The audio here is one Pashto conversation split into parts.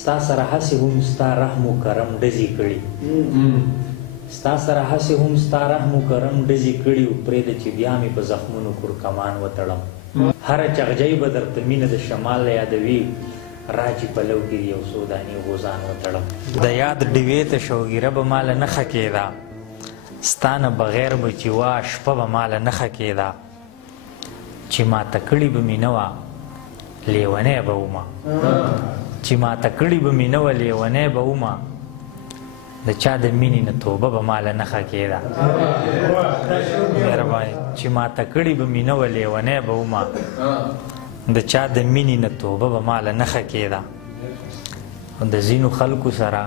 ستا سره هسې هم ستا رحم و کرم ډزې کړي ستا سره هسې هم ستا رحم و کرم ډزې کړي پرېږده چې بیا مې په زخمونو کورکمان وتړم هره چغجۍ به درته مینه د شمال یادوي راجي پلو کې یو څو دانې غوزان وتړم د یاد ډیوې ته شوګیره به ماله نښه کېده ستا نه بغیر به چې وا شپه به ماله نښه کېده چې ماته کړې به مې نه وه لیونی به ومه چې ماته کړې به مې نه وه لیونی به ومه د چا د مینې نه توبه به ماله نښه کېده مهرباني چې ماته کړې به مې نه وه لیونی به ومه د چا د مینې نه توبه به ماله نښه کېده د ځینو خلکو سره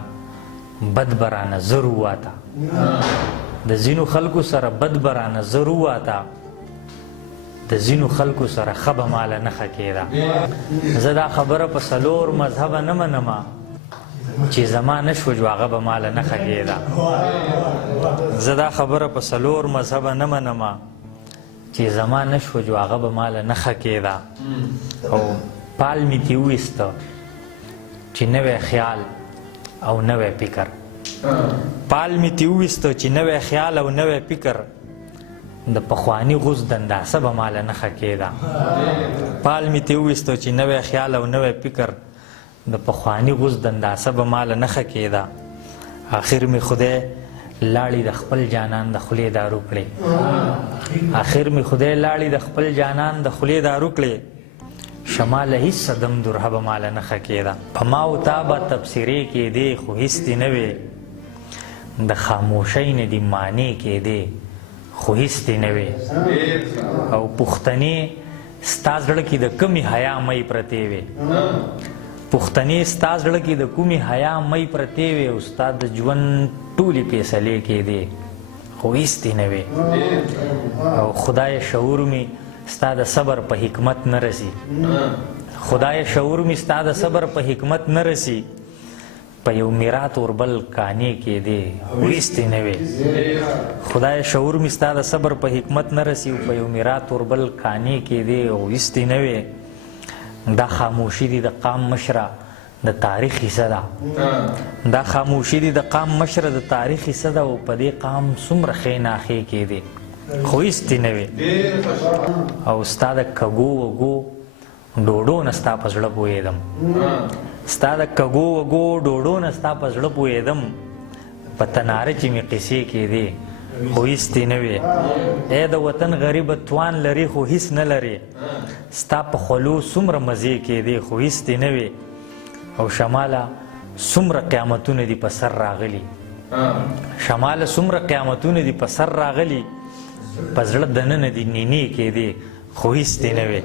بد به رانه زر وواته د ځینو خلکو سره بد به رانه زر وواته د ځینو خلکو سره ښه به ماله نښه کېده زه دا خبره په څلور مذهبه نه منمه چې زما نه شوه جو هغه به ماله نښه کېده زه دا خبره په څلور مذهبه نه منمه چې زما نه شوه جو هغه به ماله نښه کېده او پال مې ترې وویسته چې نوی خیال او نوی فکر پال مې ترې وویسته چې نوی خیال او نوی فکر د پخواني غوز دنداسه به ماله نښه کېده پال مې ترې وویسته چې نوی خیال او نوی فکر د پخواني غوز دنداسه به ماله نښه کېده آخر مې خدای لاړې د خپل جانان د خولې دارو کړې آخر مې خدای لاړې د خپل جانان د خولې دارو کړې شماله هیڅ صدم درها به ماله نښه کېده په ما و تا به تبصرې کېدې خو هیڅ دې نه وې د خاموشۍ نه دې معنې کېدې خو هیڅ دې نه وې او پښتنې ستا زړه کې د کمې حیا مۍ پرتې وې پښتنې ستا زړه کې د کومې حیا مۍ پرتې وې او ستا د ژوند ټولې فیصلې کېدې خو هیڅ دې نه وې او خدای شعور مې ستا د صبر په حکمت نه رسي خدای شعور مې ستا د صبر په حکمت نه رسي په یو میرات وربل کانې کېدې خو هیڅ دې نه وې خدای شعور مې ستا د صبر په حکمت نه رسي په یو میرات وربل کانې کېدې او هیڅ دې نه وې دا خاموشي دي د قام مشره د تاریخ حصه ده دا خاموشي دي د قام مشره د تاریخ حصه ده او په دې قام څومره ښې ناښې کېدې خو هیڅ دې نه وې او ستا د کږو وږو ډوډو نه ستا په زړه پوهېدم ستا د کږو وږو ډوډو نه ستا په زړه پوهېدم په تناره چې مې قصې کېدې خو هیڅ دې نه وې ای د وطن غریبه توان لري خو هیڅ نه لرې ستا په خولو څومره مزې کېدې خو هیڅ دې نه وې او شماله څومره قیامتونه دي په سر راغلي شماله څومره قیامتونه دي په سر راغلي په زړه دننه دي نینې کېدې خو هیڅ دې نه وې